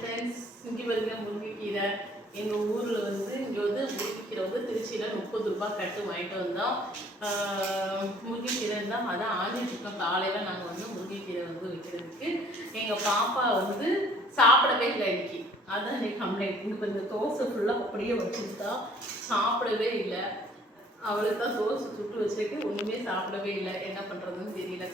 Friends, இங்கே பாருங்க முருங்கைக்கீரை. எங்கள் ஊரில் இங்கே முருங்கைக்கீரை திருச்சியில் 30 ரூபாய் கட்டு வாங்கிட்டு வந்தோம். முருங்கைக்கீரை தான் அதான் ஆஞ்சிட்ருக்கோம். காலையில் நாங்கள் முருங்கைக்கீரை வைக்கிறதுக்கு எங்கள் பாப்பா சாப்பிடவே இல்லை இன்னைக்கு. அதான் இன்னைக்கு கம்ப்ளைண்ட். இங்கே கொஞ்சம் தோசை ஃபுல்லாக அப்படியே வச்சுருந்தா சாப்பிடவே இல்லை. அவளுக்கு தான் தோசை சுட்டு வச்சுருக்கு, ஒன்றுமே சாப்பிடவே இல்லை. என்ன பண்ணுறதுன்னு தெரியல.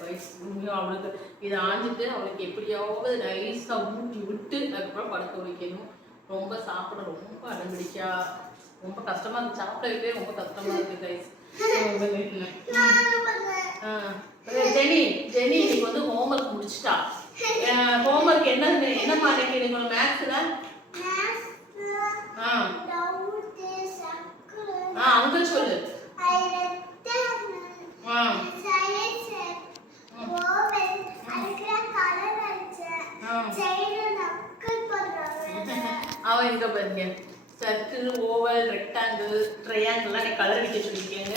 உண்மையும் அவளுக்கு இதை ஆஞ்சிட்டு அவளுக்கு எப்படியாவது நைஸாக ஊட்டி விட்டு அதுக்கப்புறம் படுக்க வைக்கணும். ரொம்ப சாப்பிட ரொம்ப அடம்பிடிக்கா, ரொம்ப கஷ்டமாக இருக்குது. சாப்பிடவே ரொம்ப கஷ்டமாக இருக்குது கைஸ். ஜெனி இன்னைக்கு ஹோம்ஒர்க் முடிச்சிட்டா. ஹோம்ஒர்க் என்னம்மா இன்னைக்கு மேக்ஸில்? அங்க சொல்லு. அவன் இங்க பாருங்க, சர்க்கிள், ஓவல், ரெக்டாங்கிள், ட்ரையாங்கிள்லாம் நீ கலர் அடிக்க சொல்லியிருக்கீங்க.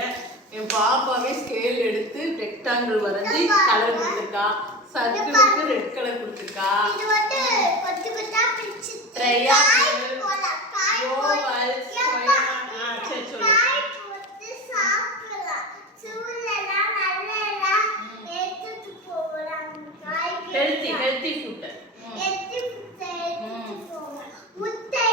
என் பாப்பாவே ஸ்கேல் எடுத்து ரெக்டாங்கிள் வரைஞ்சி கலர் கொடுத்துருக்கா. சர்க்கிளுக்கு ரெட் கலர் கொடுத்துருக்கா. ட்ரையாங்கிள், ஓவல், சரி சொல்லு. Healthy food. முட்டை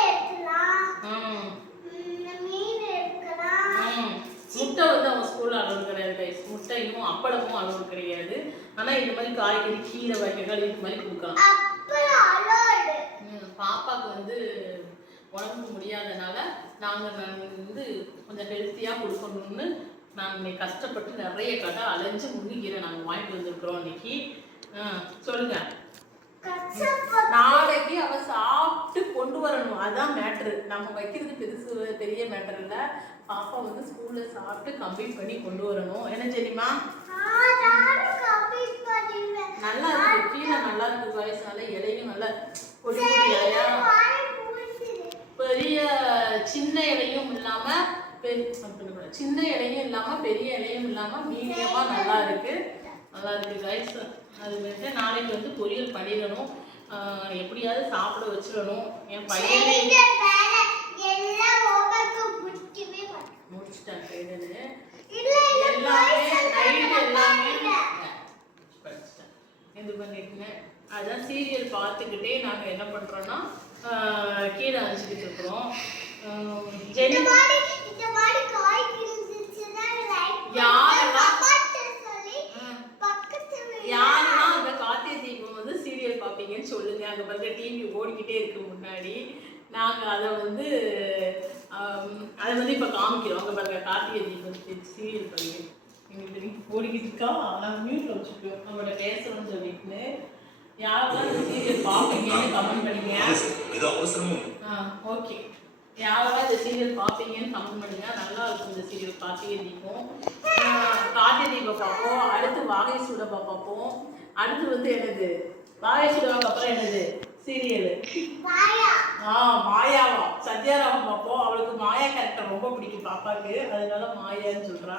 அவன் ஸ்கூல்ல அளவு கிடையாது கைஸ். முட்டையும் அப்பளமும் அளவு கிடையாது. ஆனா இந்த மாதிரி காய்கறி, கீரை வகைகள் இது மாதிரி கொடுக்கலாம். பாப்பாக்கு உடம்புக்கு முடியாதனால நாங்கள் கொஞ்சம் ஹெல்த்தியாக கொடுக்கணும்னு நாங்கள் கஷ்டப்பட்டு நிறைய கடை அலைஞ்சு முருங்கைக்கீரை நாங்கள் வாங்கிட்டு வந்திருக்கிறோம் இன்னைக்கு. சொல்லுங்க. நாளைக்கு அவ சாப்பிட்டு கொண்டு வரணும், அதான் மேட்ரு. நம்ம வைக்கிறது பெரிய மேட்டர் இல்லை. பாப்பா ஸ்கூல்ல சாப்பிட்டு கம்ப்ளீட் பண்ணி கொண்டு வரணும். என்ன தெரியுமா? நல்லா இருக்கு, கீரை நல்லா இருக்கு. வயசால இலையும் நல்லா பொடி பொடி இலையா, பெரிய சின்ன இலையும் இல்லாம சின்ன இலையும் இல்லாம பெரிய இலையும் இல்லாம மீடியமா நல்லா இருக்கு கைஸ். அது நாளைக்கு பொரியல் பண்ணிடணும். எப்படியாவது சாப்பிட வச்சிடணும். என் பையனே முடிச்சுட்டான். எல்லாமே நைட்டு எல்லாமே படிச்சுட்டேன். இது பண்ணிட்டுனேன். அதான் சீரியல் பார்த்துக்கிட்டே நாங்கள் என்ன பண்ணுறோன்னா கீரை அரைச்சிக்கிட்டு இருக்கிறோம். யாரெல்லாம் அந்த கார்த்திகை தீபம் சீரியல் பார்ப்பீங்கன்னு சொல்லுங்க. அங்கே பாருங்க டிவி ஓடிக்கிட்டே இருக்கு முன்னாடி. நாங்கள் அதை இப்போ காமிக்கிறோம். அங்கே பாருங்க கார்த்திகை தீபம் சீரியல் பாருங்க எங்களுக்கு ஓடிக்கிட்டு இருக்கா. நாங்கள் மியூட்ல வச்சுக்கிறோம் நம்மளோட பேசணும்னு சொல்லிட்டு. யாரெல்லாம் சீரியல் பார்ப்பீங்கன்னு கமெண்ட் பண்ணுங்க. ஓகே, யாரெல்லாம் இந்த சீரியல் பார்ப்பீங்கன்னு கமெண்ட் பண்ணுங்க. நல்லா இருக்கும் இந்த சீரியல் கார்த்திகை தீபம். கார்த்திகை தீபம் பார்ப்போம். அடுத்து வாகை சூடப்பா பார்ப்போம். அடுத்து என்னது வாகை சூடப்பாக்கு அப்புறம் என்னது சீரியல் மாயாவா சத்யாராமன் பார்ப்போம். அவளுக்கு மாயா கேரக்டர் ரொம்ப பிடிக்கும் பாப்பாக்கு, அதனால மாயான்னு சொல்றா.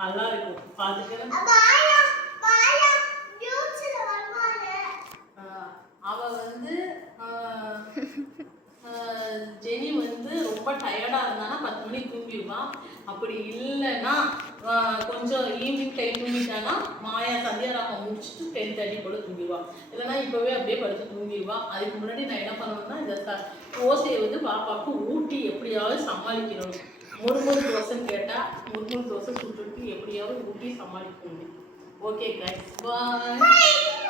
நல்லா இருக்கும் பார்த்துட்டு. அவ ஜெனி ரொம்ப டயர்டா இருந்தானா 10 மணிக்கு தூங்கிடுவான். அப்படி இல்லைன்னா கொஞ்சம் ஈவினிங் டைம் தூங்கிட்டானா மாயா சந்தியாராமன் முடிச்சுட்டு 10:30 போல தூங்கிடுவான். இல்லைன்னா இப்பவே அப்படியே படுத்து தூங்கிடுவான். அதுக்கு முன்னாடி நான் என்ன பண்ணணும்னா இந்த தோசையை பாப்பாவுக்கு ஊட்டி எப்படியாவது சமாளிக்கணும். முறுமுறு தோசைன்னு கேட்டால் முறுமுறு தோசை சுட்டுட்டு எப்படியாவது ஊட்டி சமாளிக்கணும். ஓகே கைஸ், பாய்.